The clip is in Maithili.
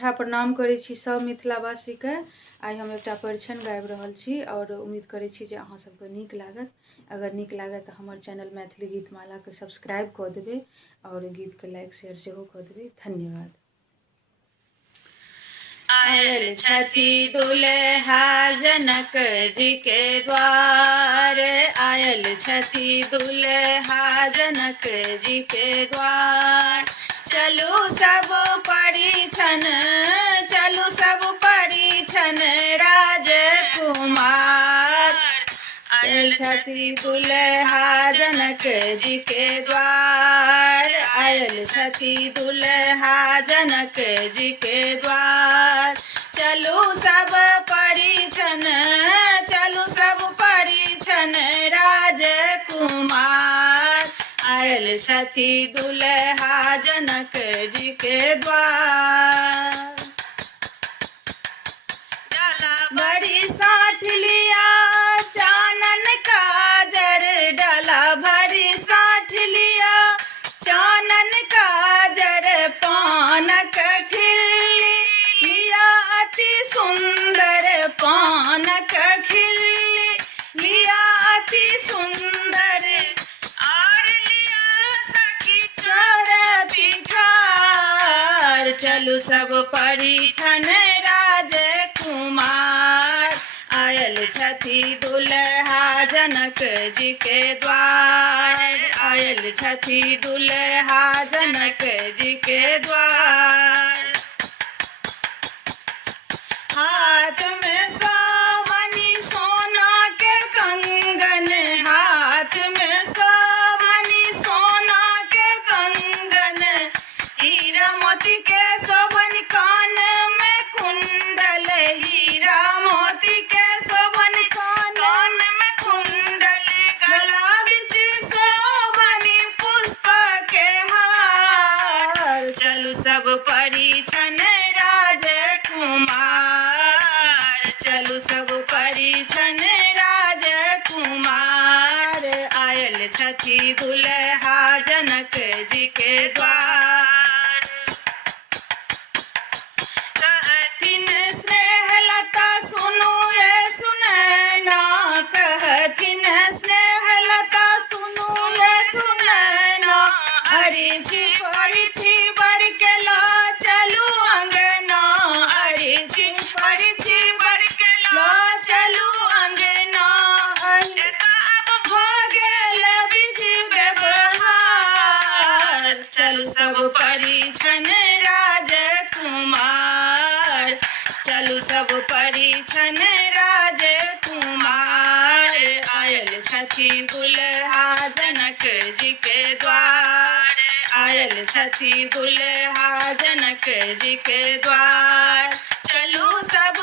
झा प्रणाम करै छी सब मिथिलावासी के। आइ हम एकटा परिछन गाबि रहल छी और उम्मीद करै छी जे अहाँ सबके नीक लागत। अगर नीक लागत तऽ हमर चैनल मैथिली गीतमाला के सब्सक्राइब कऽ देबै और गीत के लाइक शेयर सेहो कऽ देबै। धन्यवाद। आयल छथि दुल्हा जनक जी के द्वार, आयल छथि दुल्हा जनक जी के द्वार। चलू सब परिछन, चलू सब परिछन राजकुमार। आयल छथि दुल्हा जनक जी के द्वार, आयल छथि दुल्हा जनक जी के द्वार। चलू सब परिछन, चलू सब परिछन राजकुमार। आयल छथि दुल्हा जनक जी के द्वार। डाला भरी साठ लिया चानन काजर, डाला भरी साठ लिया चानन काजर। पानक खिल्ली लिया अति सुंदर, पानक खिल्ली लिया अति सुंदर। और लिया सखी चढ़ पिठार। चलू सब परिछन राजकुमार। आयल छथि दुल्हा जनक जी के द्वार, आयल छथि दुल्हा जनक जी के द्वार। हाथ में सोमनी सोना के कंगन, हाथ में सोमनी सोना के कंगन। हीरा मोती के शोभन कान में कुंडल, हीरा मोती के शोभन कान में कुंडल। गला बिच शोभनी पुष्प के हार। चलू सब परिछन राजकुमार, चलू सब परिछन राजकुमार। आयल छथि दुल्हा जनक जी के द्वार। कहथिन स्नेहलता सुनू ये सुनैना, कहथिन स्नेहलता सुनू ये सुनैना। अरिझी परिछी बर के ला चलू अंगना, अरिझी परिछी बर के ला चलू अंगना। अब भ गेल विधि व्यवहार। चलू सब परिछन राजकुमार, चलू सब परिछन राजकुमार। आयल छथि दुल्हा जनक जी के द्वार, आयल छथि दुल्हा जनक जी के द्वार। चलू सब